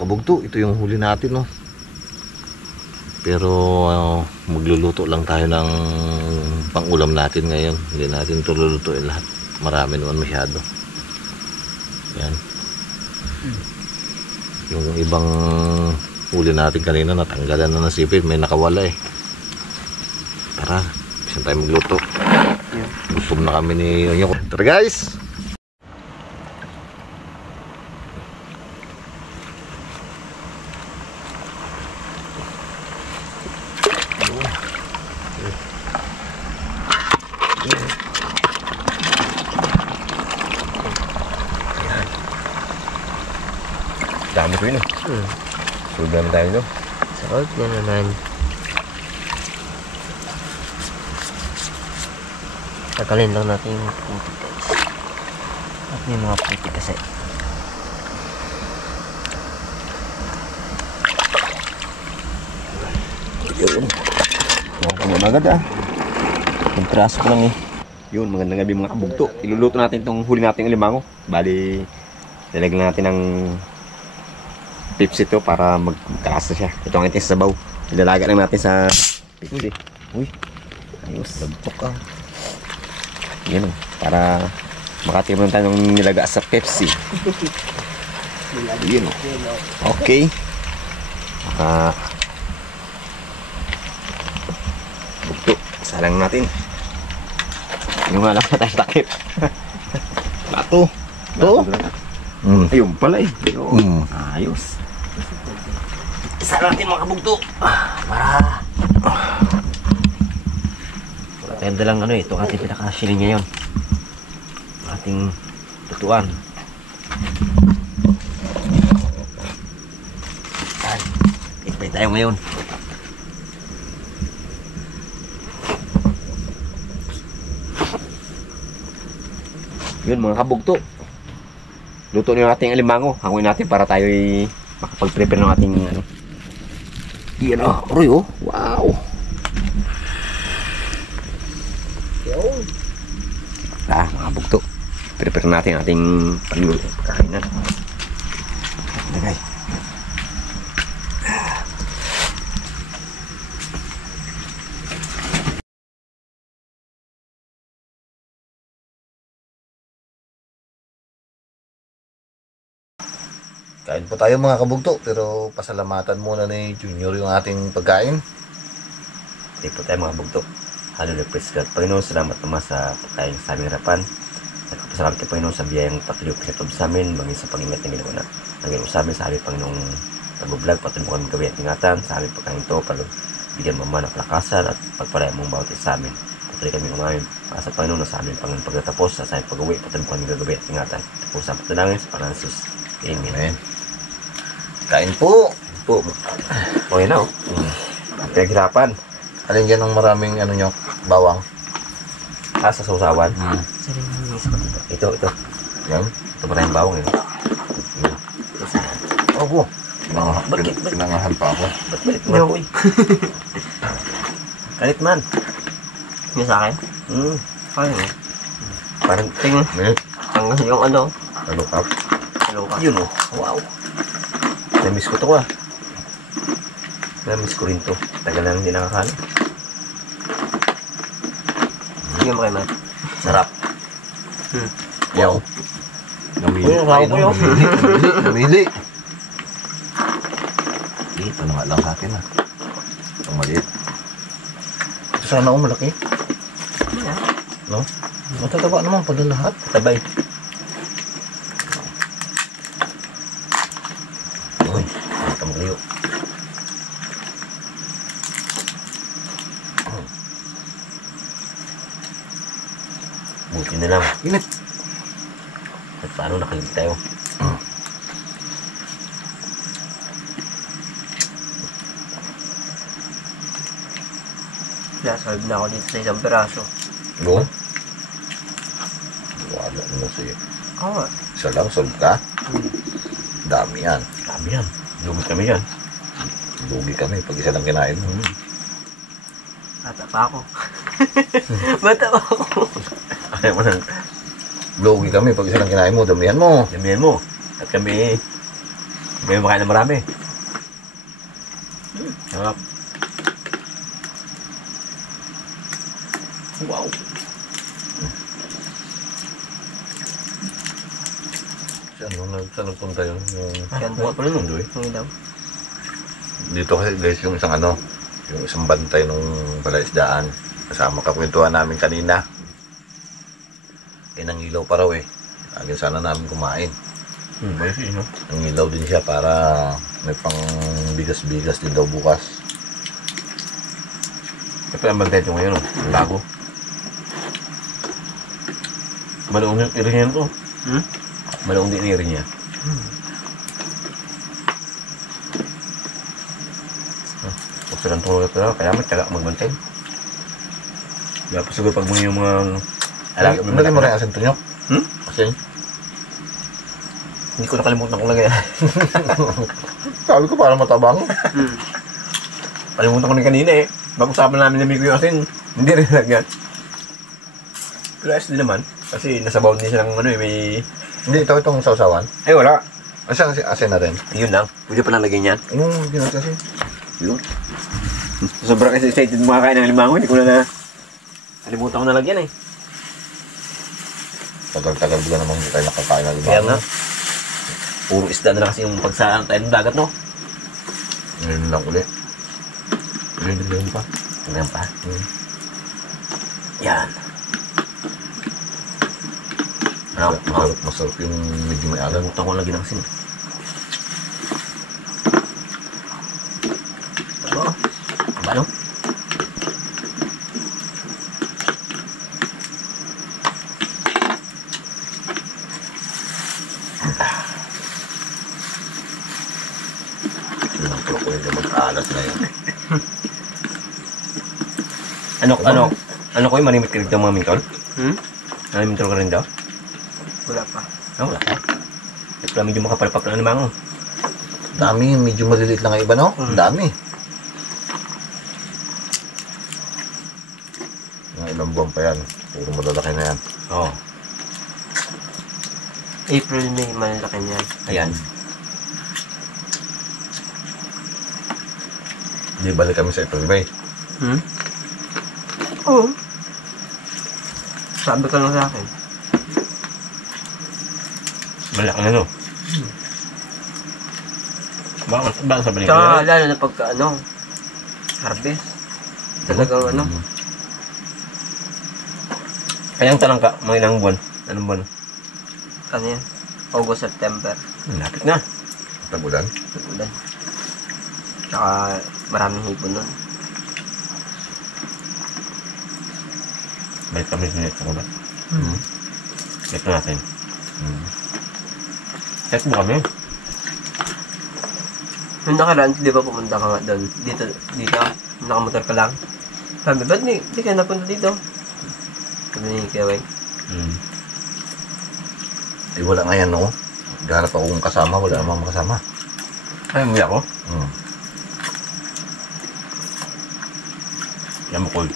kabugto, ito yung huli natin, no. Pero magluluto lang tayo ng pang-ulam natin ngayon. Hindi natin ito lulutuin lahat. Marami naman masyado. Yan. Yung ibang huli natin kanina natanggalan na ng sipit, may nakawala eh. Tara, bisan tayo magluto. Gutom na kami ni Yonyo. Tara guys! Dami ko yun eh. Sudan tayo no. Sarap na naman. Tagalin lang natin yung puti guys. At may mga puti kasi. Yun. Huwag ka muna agad ah. Pagtraso ko lang eh. Yun, magandang gabi mga kabugto. Iluluto natin itong huli natin alimango. Bali, lalagyan natin ng Pepsi to para magkalasa siya. Ito ang ating sabaw. Ilalaga lang natin sa Pepsi. Uy, ayos. Lampok ah. Yan o, para makatiman tayo ng nilaga sa Pepsi. Yun o. Okay. Bugto. Salang natin. Yung nga lang na tayo takip. Bato. Ito. Ayun pala eh. Ayos. Isa natin mga kabugto. Para wala tayong dalang ano eh. Ito ang ating pinakasinin ngayon. Ating tutuan. Yan. Ipay tayo ngayon. Yun mga kabugto. Luto na yung ating alimango. Hanguin natin para tayo makapag-prepare ng ating ano. Yan o. Aroy o. Wow. Mga bugto. Prepare natin ang ating panluto. Kainan. Lagay. Kain po tayo mga kabugto, pero pasalamatan muna ni Junior yung ating pagkain. Hindi po tayo mga bugto. Hallelujah, praise God. Panginoon, salamat naman sa pagkain sa aming harapan. Nagpapasalamat kayo Panginoon sa biyayang patuloy pinatob sa amin, maging sa pag-ingat ng ginawa na nangyayon sa amin sa aming Panginoong pag-vlog, patuloy mo kami gawin at ingatan sa aming pagkain ito, bigyan mo man ang kalakasan at pagpalaya mong bawat isa sa amin. Patuloy kami umamin sa Panginoon na sa aming Panginoon pagkatapos sa aming pag-uwi, patuloy mo kami gagawin at ingatan. Ito po sa patunangin sa Panginoon Jesus. Amen. Amen. Kain po. Okay na o. Pinaghirapan. Alin dyan ang maraming ano nyo, bawang? Sa sausawan. Ito. Yan. Ito maraming bawang eh. Opo. Pinangahan pa ako. Ba't balik mo ako eh? Kalit man. Yung sa akin? Kaya mo. Parang Tingin. Hanggang yung ano. Ano ka? yun o. Wow. Namiss ko to ah. Namiss ko rin to. Tagal na hindi nakakain. Hindi mo kayo man. Sarap. Wow. Namili Uy, pa ako yun. Namili. Ito na nga lang sa akin ah. Itong maliit. Ito sana ako malaki. No? Matataba naman pala lahat. Tabay. Uy, ito magayo. Buti na lang. Init. At paano nakaligit tayo? Nasolve na ako dito sa isang peraso. Doon? Wala mo siya. Oo. Isa lang, solve ka? Dami yan. Dami yan. Lumit kami yan. Lugi kami pag isa lang kinain mo. Bata pa ako. Bata pa ako. Ayaw mo nang Lugi kami pag isa lang kinain mo. Damihan mo. damihan mo. At kami May makain na marami. Sarap. Wow. Saan nagpunta yun? Yan Buka pala nun, Doy. Ang ilaw. Dito kasi guys, yung isang bantay nung palaisdaan. Kasama kakwentuhan namin kanina. Nangilaw pa raw eh. Lagi sana namin kumain. May fish, no? Nangilaw din siya para may pang bigas-bigas din daw bukas. Ito ang bantay ito ngayon, no? Bago. Malaong din iri niya ito. Malaong din iri niya. Huwag silang tulog ito, kaya matyaga magbantay. Kaya pa siguro pag muna yung mga alaga. Lagay mo rin asin to nyo? Asin? Hindi ko nakalimutan kung lagay. Sabi ko para matabang. Kalimutan ko na kanina eh. Pag-usapan namin ni Miko yung asin, hindi rin lagyan. Pero ayos din naman. Kasi nasa bound din siya ng ano eh, may... Hindi, itong sausawan. Ay wala. Asan asin na rin? Yun lang. Pwede pa nalagyan yan. Yung ginat kasi. Yun. Sobrang kasi excited makakain ng limango. Hindi ko na kalimutan ko na lagyan eh. Tagal-tagal ba naman hindi tayo nakakain na Kaya limango. nga. Puro isda na lang kasi yung pagsaan tayo ng dagat, no? Ngayon lang ulit. Ngayon pa. Tingnan pa. Yan. Ano? Masarap yung medyo may alam. Kalimutan ko lagyan ng asin. Ano? Ano? Sinangklo ko yung mag-alas na yun. Ano ko yung marimit ka rin daw mga mintol? Marimit ka rin daw? Wala pa. Wala ka. Ito medyo makapalpap na naman. Dami, medyo maliliit lang ang iba, no? Dami. Mga ilang buwan pa yan. Puro malalaki na yan. Oo. April, May, malalaki niyan. Ayan. Di balik kami sa April, May. Oo. Sabi ka lang sa akin. Malaki na no. Bakit sa balik Tsaka lalo na pagka harvest. Talagang Kaya ang tanong ka, mga ilang buwan? Anong buwan? ano yan? August, September. Lapit na. Tagulan. Ulan. Tsaka maraming hipon nun. Balik kami sa next ko ba? Check natin. Check mo kami. Nung nakaraan, di ba pumunta ka nga doon? Dito, nakamotor ka lang. Sabi, ba't di ka napunta dito? Sabi ni Keway. Eh, wala nga yan, no? Gahanap akong kasama, wala namang makasama. Ay, umuwi ako. Yan mo, cold.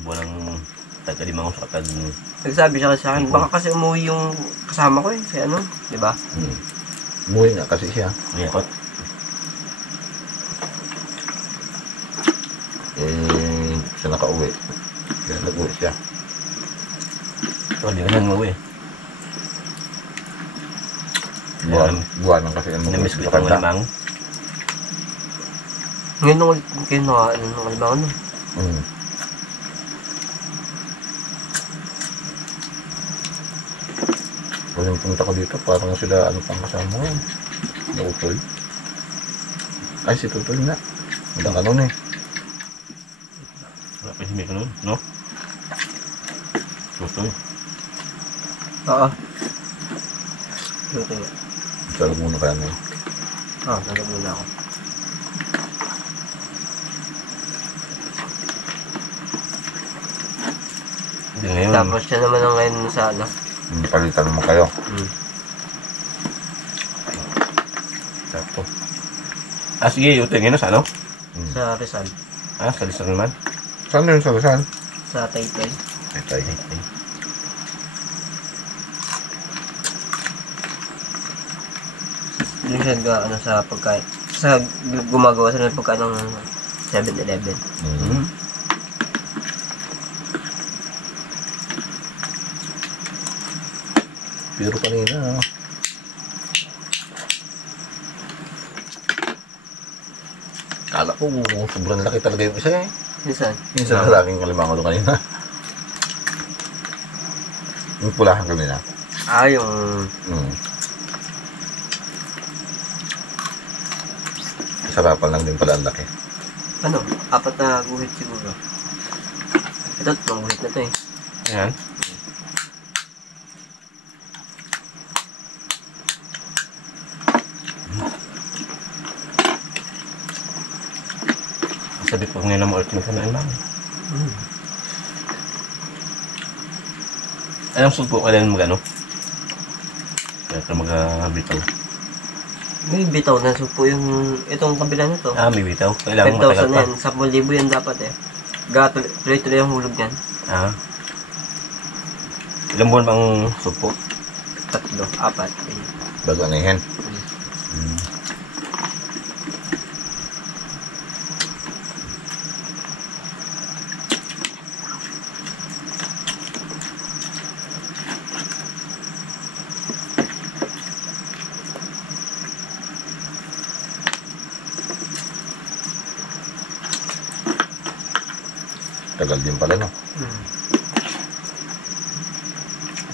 Buwan ng tagkalimang sa katag... Nagsabi siya kasi sa akin, baka kasi umuwi yung kasama ko eh. Si di ba? Umuwi nga kasi siya. Mayakot. Eh, siya nakauwi. Kaya nag-uwi siya. So, di ka nang umuwi. Buwanan kasi ang Namiss ko sa itong kanya. alimang. Ngayon nung ulit kayo nung alimango nun. Kung punta ko dito, parang sila pang kasama ko. Nautoy. Ay, si Tutoy nga. Madang kanon eh. Wala pa si Miko nun, no? Tutoy. Oo. Luto nga. Salog muna kaya na. Nagab muna ako. Hindi ngayon. Tapos siya naman ang ngayon sa Palitan mo kayo. Sakto. Sige, Yutoy ngayon sa ano? sa Rizal. Sa Rizal naman. Saan yun sa Rizal? Sa Taytay. Ay, tayo. Doon siya ano sa pagkain. Sa gumagawa sila ng pagkain ng 7-Eleven. Mm. Pero kanina, kala ko sobrang laki talaga yung isa eh. Minsan. Yung sa lalaking kalimango doon kanina. Yung pulahan kanina. Yung Mm. Sarapan lang din pala ang laki. ano, 4 na guhit siguro. Ito, itong guhit na to eh. Ayan. Sabi ko ngayon na mo ulit magkanain lang. Anong sugpo ka lang mag-ano? Kaya ka mag-bitaw. May bitaw na po yung itong kabila nito. May bitaw. Kailangan matagal 10,000 pa. yan. 10,000 yan dapat eh. Tuloy-tuloy ang hulog yan. Ilang buwan bang sugpo? 3, 4. Bago ano yan. Tagal din pala no.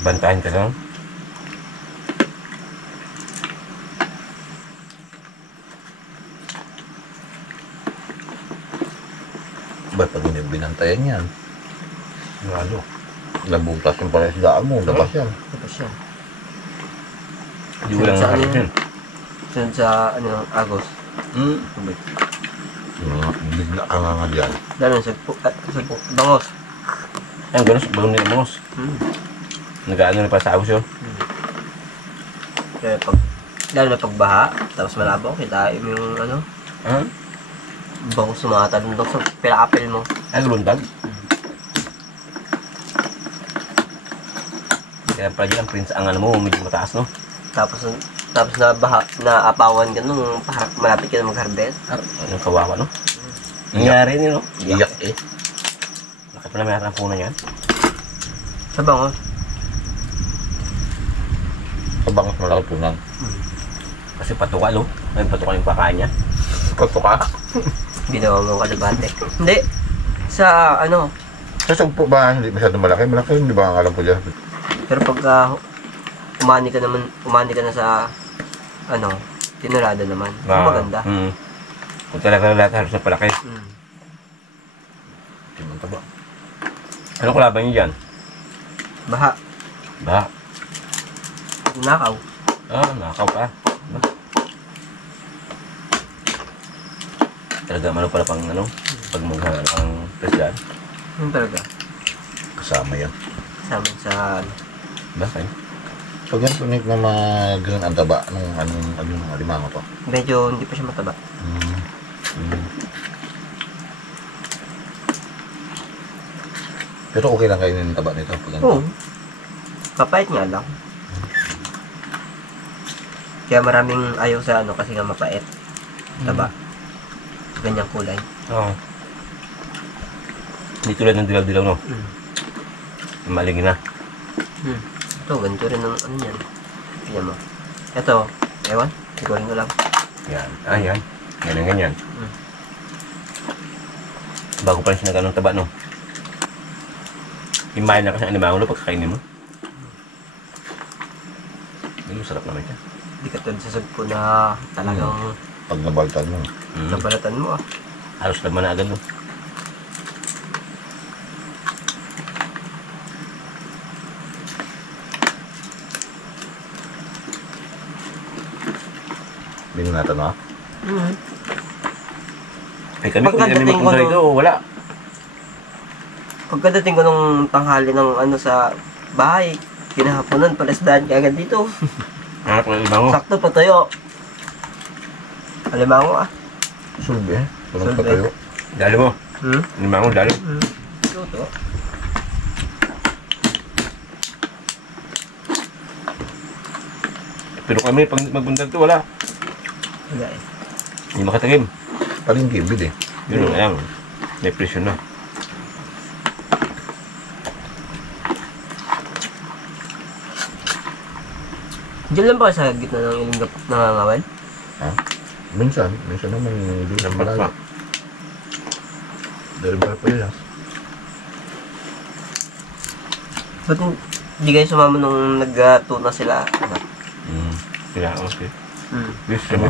Bantahin ka lang. Ba't pag hindi binantayan yan? Lalo. Nabutas yung pala sa daan mo. Labas yan. Tapos yan. Hindi ko lang Sa ano nakalit yan? yun. Sunod sa Agos. Bigla ka nga dyan. Lalo sa Bangos. Ang ganun, bagong nila mongos. Nag-ano na pa sa Agos yun. Kaya lalo na pagbaha, tapos malabo, kita mo yung ano, bangos sumatalundok sa pilapil mo. Luntag. Kaya pala dyan, Prince, ang ano mo, medyo mataas, no? Tapos naapawan ka nung malapit ka na mag-harvest. Anong kawawa, no? Nangyari niyo, no? Iyak eh. Bakit pala mayroon ang puno niyan? Sa Bangos. Sa bangos malaki punan. Kasi patuka, no? May patuka yung pakain niya. Patuka. Ginawa mo kalabate. Hindi. Sa ano, Sa sugpo ba hindi masyadong malaki? Malaki hindi ba ang alam ko dyan? pero pagka umani ka na sa ano, tinurada naman. Maganda. Kung talaga lahat halos na palaki. Hindi man taba. Anong kalaban niyo dyan? Baha. Ba? Nakaw. Nakaw ka. Ba? Talaga ano pala pang ano? Pag maghanap ang presyan. Yun talaga. Kasama yan. Kasama sa Ba? Kayo? Pag yan tunig na mag-green ang taba anong alimango to. medyo hindi pa siya mataba. Pero okay lang kainin ng taba nito pag ganito. Oo. Mapait nga lang. Kaya maraming ayaw sa ano kasi nga mapait. Taba. Ganyang kulay. Oo. Hindi tulad ng dilaw-dilaw, no? Maling na. Ito, ganito rin ang ano yan. Tignan mo. Ito, ewan. Sigurin ko lang. Yan. Yan. Ganyan. Bago pa rin siya nag-anong taba, no? Imahin na kasi ang limango, no? Pagkakainin mo. Masarap naman siya. Hindi ka tulad sa sugpo na talagang Pag nabaltan mo. nabalatan mo Halos laman na agad, no? Binunatan mo. Eh kami kung hindi kami Pagkadating ko magpunta rito, wala. Pagkadating ko nung tanghali ng ano sa bahay, kinahaponan, palasdaan ka agad dito. Hanap ng limango. Sakto patayo. Alimango Sulbe. Walang Sulbe. patayo. Dalo mo. Limango, dalo. Ito. Pero kami, pag magpunta rito, wala. Wala eh. Hindi makatagim. Paling gibid eh. Yun lang. May presyo na. Diyan lang ba sa gitna ng iling nangangawal? Ha? Minsan naman doon sa Lambat pa. malayo. Dari ba pa yun? Ba't hindi kayo sumama nung nagtuna sila? Ano? Kaya, okay. Hmm. Yes, kami.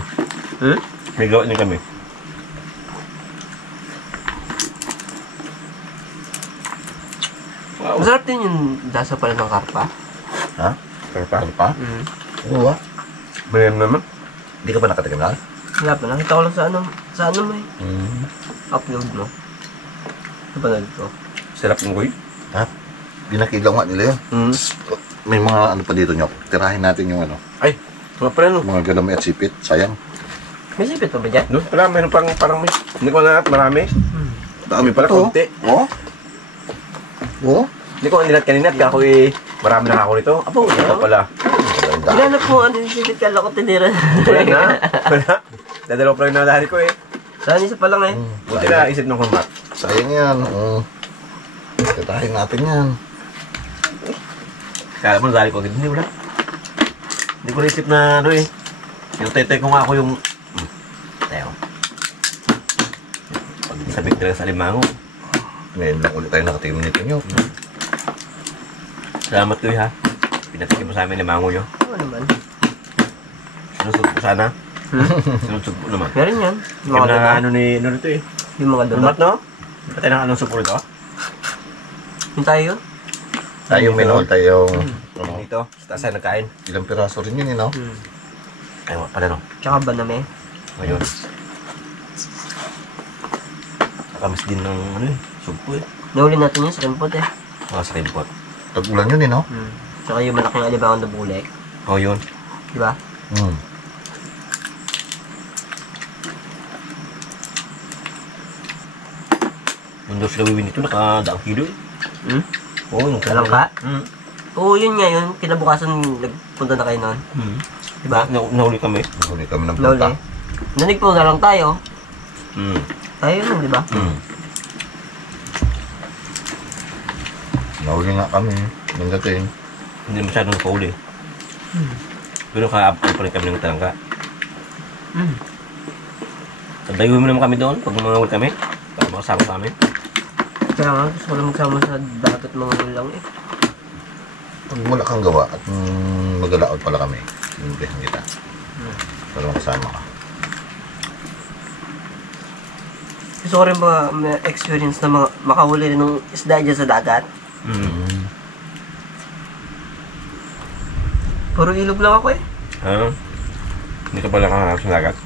Hmm? May gawa niyo kami. Wow. Masarap din yung lasa pala ng karpa. Ha? Karpa. Ano pa? Hmm. Oo ah. Mayroon naman. Hindi ka pa nakatikim na? Wala pa. Nakita ko lang sa ano may upload mo. Napanood ko. Sarap ng goy. Ha? Binakilaw nga nila yun. May mga ano pa dito nyo. Tirahin natin yung ano. Ay, mga pala no. Mga galami at sipit. Sayang. May sipit pa ba dyan? Doon pala, mayroon parang may. Hindi ko na marami. Dami Pala to. konti. Oo. Oo. Hindi ko nilat kanina at ako marami na ako nito. Apo, ito pala. Maganda. Hinanap mo ano yung sipit kala ko tinira. Wala na. Wala. Dadalaw pa rin na dahil ko eh. Saan isa pa lang eh. Buti na isip ng kumat. Sayang yan. Oo. Tirahin natin yan. Kaya mo dahil ko agad. Hindi wala. Hindi ko naisip na ano eh. Yung tetay ko nga ako yung... Tayo. Pag sabik talaga sa limango. Ngayon lang ulit tayo nakatikim nito nyo. Salamat ko ha. Pinatikim mo sa amin limango nyo. Ano naman? Sinusog ko sana. Sinusog ko naman. Meron yan. Yung Yung mga na donut. ano ni ano nito eh. Yung mga donut. Lumat no? Patay ng anong supo nito? Yung tayo yun? Tayong minol, tayong... Ano dito? Sa taas ay nagkain. Ilang piraso rin yun, no? Ay, pala no. Tsaka baname. Ngayon. Kakamis din ng ano eh. Sugpo eh. Nahuli natin yun sa kimpot eh. Mga sa kimpot. Tag-ulan yun, no? Tsaka yung malaking alibangan na bulek. Oh yun. Di ba? Yung daw sila wiwin ito, nakadaang kilo eh. Hmm? Oo, yung Kalangka? Hmm. Oo, yun nga yun. Kinabukasan nagpunta na kayo noon. Di ba? Nahuli kami. Nahuli kami ng Nahuli. punta. Nanig po na lang tayo. Hmm. Tayo yun, di ba? Nahuli nga kami. Nang dating. Hindi masyadong nakahuli. Pero kaapal pa rin kami ng talangka. Dayo mo naman kami doon pag mangawal kami. Para makasama sa amin. Kaya nga, gusto ko lang magsama sa dagat mga ulang eh. Pag wala kang gawa at magalaot pala kami. Librihan kita. Para makasama ka. Gusto ko rin ba may experience na makahuli rin ng isda dyan sa dagat? Puro ilog lang ako eh. Ha? Hindi ka pala nakahanap sa dagat?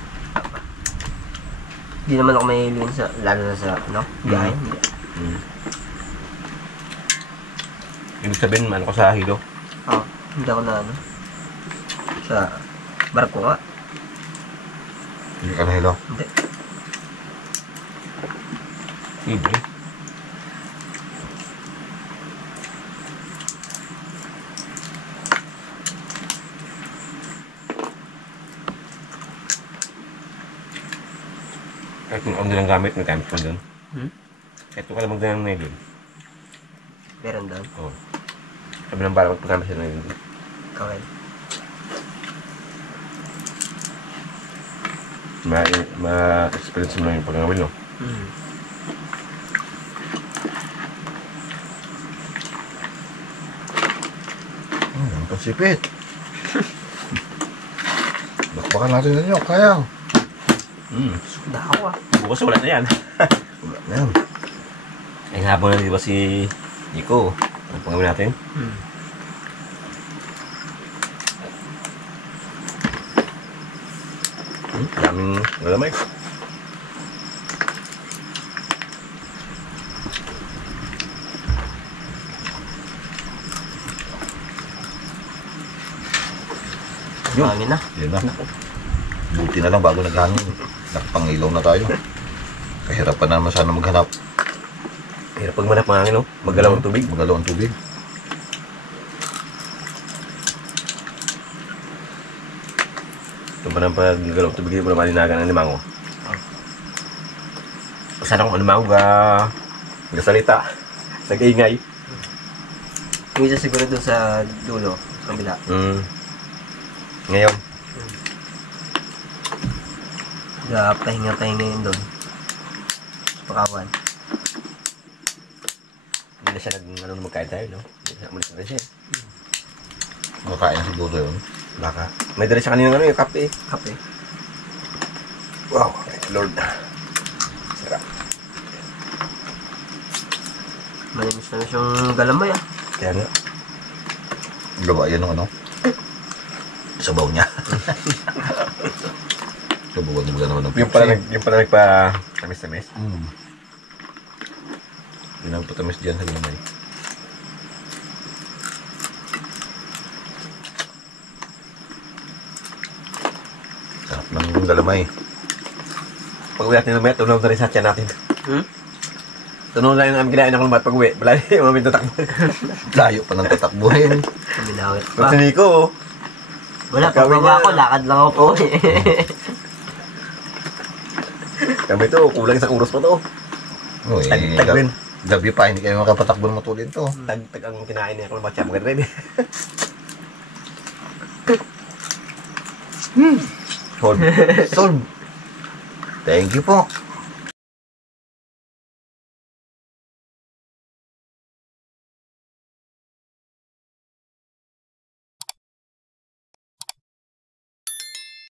Hindi naman ako mahihilin sa, lalo na sa, ano, biyahe. Ibig sabihin, man ako sa hilo. Oo, hindi ako na, ano, sa barko nga. Hindi ka nahilo. Hindi. Libre. Kahit kung ano nilang gamit, nagamit ko doon. Kahit kung alam magdanang na yun. Meron doon. Oo. Sabi ng para magpagkama sila na yun. Okay. Ma-experience mo lang yung pagkawin, no? Ang pasipit. Bakbakan natin ninyo. Kayang. Suda ako ah. Bukas wala na yan. Wala na yan. Ay habang na di ba si Nico? Ang pangawin natin? Daming galamay. Yun. Hangin na. Yun na. Buti na lang bago naghangin. Nakapangilaw na tayo. Kahirapan na naman sana maghanap. Hirap pag manap mga no? Maggalaw ang tubig. Magalaw ang tubig. Ito pa ng paggalaw, ito bigyan mo naman linagan ng limango. Sana kung limango ga salita. Sa kaingay. Yung isa siguro doon sa dulo, sa kabila. Ngayon. Pahinga-pahinga yun doon. Sa pakawan. Hindi na siya magkain tayo, no? Umalis na siya. Makain siguro yun. Baka. May dala siya kanina yung kape. Kape. Wow, Lord. Sarap. Malinis na siyang galamay ah. Kaya nga. Gaba yan ang ano. Sabaw niya. Sabaw niya naman ng Yung pala nagpa-tamis-tamis. Yung nagpatamis dyan sa ginamay. Sarap ng galamay. Pag uwi natin naman, tunaw na rin sa tiyan natin. Tunaw na yung aming kinain ng lumat pag uwi. Wala yung aming tatakbo. Layo pa ng tatakbuhin. Binawit Pag pa. siniko, Wala, Kawin pagbaba niya. ko, lakad lang ako po eh. kami to, kulang isang oras pa to. Oh, Tag rin. gabi pa, hindi kayo makapatakbo ng matulin to. Tag ang kinain niya kung lumat siya. Maganda rin. Hold. Solve. Thank you po.